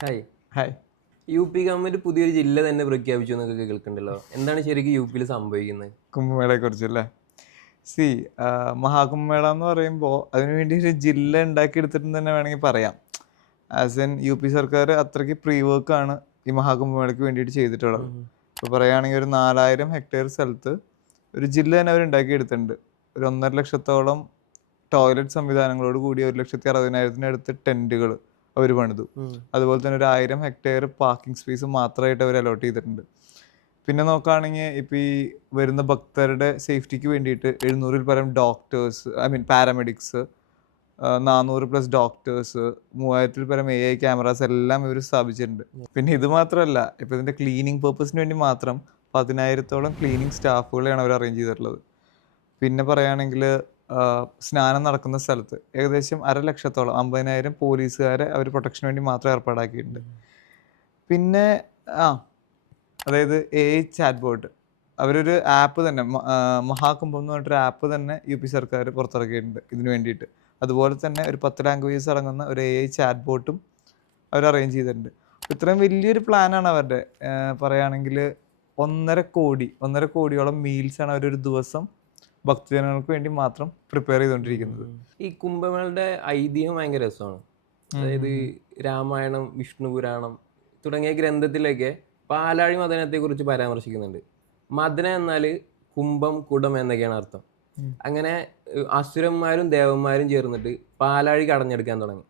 Hi. Hi. U P government പുതിയൊരു ജില്ല തന്നെ പ്രഖ്യാപിച്ചു എന്നൊക്കെ കേൾക്കുന്നുണ്ടല്ലോ. എന്താണ് ശരിക്കും യു പിയിൽ സംഭവിക്കുന്നത്? കുംഭമേളയെക്കുറിച്ചല്ലേ? സി മഹാകുംഭമേള എന്ന് പറയുമ്പോൾ അതിനു വേണ്ടി ഒരു ജില്ല ഉണ്ടാക്കിയെടുത്തിട്ടെന്ന് തന്നെ വേണമെങ്കിൽ പറയാം. ആസ് ഇൻ യു പി സർക്കാർ അത്രയ്ക്ക് പ്രീ വർക്കാണ് ഈ മഹാകുംഭമേളയ്ക്ക് വേണ്ടിയിട്ട് ചെയ്തിട്ടുള്ളത്. ഉം. ഇപ്പോൾ പറയുകയാണെങ്കിൽ ഒരു 4000 ഹെക്ടയർ സ്ഥലത്ത് ഒരു ജില്ല തന്നെ അവർ ഉണ്ടാക്കിയെടുത്തിട്ടുണ്ട്. ഒരു 1.5 ലക്ഷത്തോളം ടോയ്ലറ്റ് സംവിധാനങ്ങളോട് കൂടി 1,60,000-ത്തിനടുത്ത് ടെൻറ്റുകൾ അവർ പണിതു. ഉം. അതുപോലെ തന്നെ ഒരു 1000 ഹെക്ടയർ പാർക്കിംഗ് സ്പേസ് മാത്രമായിട്ട് അവർ അലോട്ട് ചെയ്തിട്ടുണ്ട്. പിന്നെ നോക്കുകയാണെങ്കിൽ ഇപ്പോൾ ഈ വരുന്ന ഭക്തരുടെ സേഫ്റ്റിക്ക് വേണ്ടിയിട്ട് 700-ൽ പരം doctors, I mean paramedics, 400+ doctors, 3000-ൽ പരം AI ക്യാമറാസ് എല്ലാം ഇവർ സ്ഥാപിച്ചിട്ടുണ്ട്. പിന്നെ ഇത് മാത്രമല്ല, ഇപ്പോൾ ഇതിൻ്റെ ക്ലീനിങ് പർപ്പസിന് വേണ്ടി മാത്രം 10,000-ത്തോളം ക്ലീനിങ് സ്റ്റാഫുകളെയാണ് അവർ അറേഞ്ച് ചെയ്തിട്ടുള്ളത്. പിന്നെ പറയുകയാണെങ്കിൽ സ്നാനം നടക്കുന്ന സ്ഥലത്ത് ഏകദേശം 1,00,000-ത്തോളം 50,000 പോലീസുകാരെ അവർ പ്രൊട്ടക്ഷന് വേണ്ടി മാത്രം ഏർപ്പാടാക്കിയിട്ടുണ്ട്. പിന്നെ ആ അതായത് AI ചാറ്റ് ബോട്ട് അവരൊരു ആപ്പ് തന്നെ മഹാകുംഭം എന്ന് പറഞ്ഞിട്ടൊരു ആപ്പ് തന്നെ യു പി സർക്കാർ പുറത്തിറക്കിയിട്ടുണ്ട് ഇതിന് വേണ്ടിയിട്ട്. അതുപോലെ തന്നെ ഒരു 10 ലാംഗ്വേജസ് അടങ്ങുന്ന ഒരു AI ചാറ്റ് ബോട്ടും അവർ അറേഞ്ച് ചെയ്തിട്ടുണ്ട്. ഇത്രയും വലിയൊരു പ്ലാനാണ് അവരുടെ. പറയുകയാണെങ്കിൽ 1.5 കോടിയോളം മീൽസാണ് അവരൊരു ദിവസം ഭക്തജനങ്ങൾക്ക് വേണ്ടി മാത്രം പ്രിപ്പയർ ചെയ്തുകൊണ്ടിരിക്കുന്നത്. ഈ കുംഭമേളയുടെ ഐതിഹ്യം ഭയങ്കര രസമാണ്. അതായത് രാമായണം, വിഷ്ണു പുരാണം തുടങ്ങിയ ഗ്രന്ഥത്തിലൊക്കെ പാലാഴി മദനത്തെക്കുറിച്ച് പരാമർശിക്കുന്നുണ്ട്. മദന എന്നാൽ കുംഭം, കുടം എന്നൊക്കെയാണ് അർത്ഥം. അങ്ങനെ അസുരന്മാരും ദേവന്മാരും ചേർന്നിട്ട് പാലാഴി കടഞ്ഞെടുക്കാൻ തുടങ്ങി.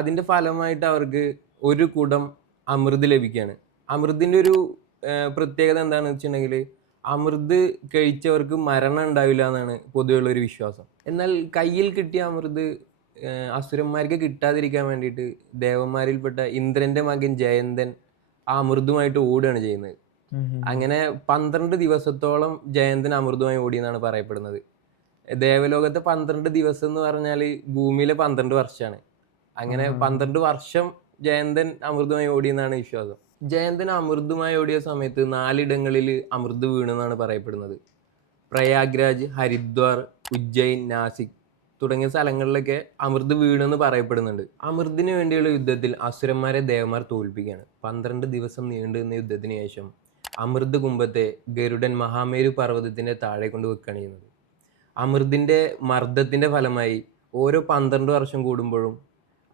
അതിൻ്റെ ഫലമായിട്ട് അവർക്ക് ഒരു കുടം അമൃത് ലഭിക്കുകയാണ്. അമൃതിൻ്റെ ഒരു പ്രത്യേകത എന്താണെന്ന് വെച്ചിട്ടുണ്ടെങ്കിൽ അമൃത് കഴിച്ചവർക്ക് മരണം ഉണ്ടാവില്ല എന്നാണ് പൊതുവെയുള്ളൊരു വിശ്വാസം. എന്നാൽ കയ്യിൽ കിട്ടിയ അമൃത് അസുരന്മാർക്ക് കിട്ടാതിരിക്കാൻ വേണ്ടിയിട്ട് ദേവന്മാരിൽപ്പെട്ട ഇന്ദ്രൻ്റെ മകൻ ജയന്തൻ ആ അമൃതുമായിട്ട് ഓടുകയാണ് ചെയ്യുന്നത്. അങ്ങനെ 12 ദിവസത്തോളം ജയന്തൻ അമൃതുമായി ഓടിയെന്നാണ് പറയപ്പെടുന്നത്. ദേവലോകത്തെ 12 ദിവസം എന്ന് പറഞ്ഞാൽ ഭൂമിയിലെ 12 വർഷമാണ്. അങ്ങനെ 12 വർഷം ജയന്തൻ അമൃതുമായി ഓടിയെന്നാണ് വിശ്വാസം. ജയന്തൻ അമൃതുമായി ഓടിയ സമയത്ത് 4 ഇടങ്ങളിൽ അമൃത് വീണെന്നാണ് പറയപ്പെടുന്നത്. പ്രയാഗ്രാജ്, ഹരിദ്വാർ, ഉജ്ജയിൻ, നാസിക് തുടങ്ങിയ സ്ഥലങ്ങളിലൊക്കെ അമൃത് വീണെന്ന് പറയപ്പെടുന്നുണ്ട്. അമൃതിന് വേണ്ടിയുള്ള യുദ്ധത്തിൽ അസുരന്മാരെ ദേവന്മാർ തോൽപ്പിക്കുകയാണ്. 12 ദിവസം നീണ്ടു നിന്ന യുദ്ധത്തിന് ശേഷം അമൃത് കുംഭത്തെ ഗരുഡൻ മഹാമേരു പർവ്വതത്തിൻ്റെ താഴെ കൊണ്ട് വെക്കുകയാണ് ചെയ്യുന്നത്. അമൃതിൻ്റെ മർദ്ദത്തിൻ്റെ ഫലമായി ഓരോ 12 വർഷം കൂടുമ്പോഴും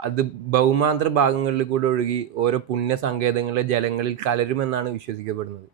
അത് ഭൗമാന്തര ഭാഗങ്ങളിൽ കൂടെ ഒഴുകി ഓരോ പുണ്യ സങ്കേതങ്ങളിലെ ജലങ്ങളിൽ കലരുമെന്നാണ് വിശ്വസിക്കപ്പെടുന്നത്.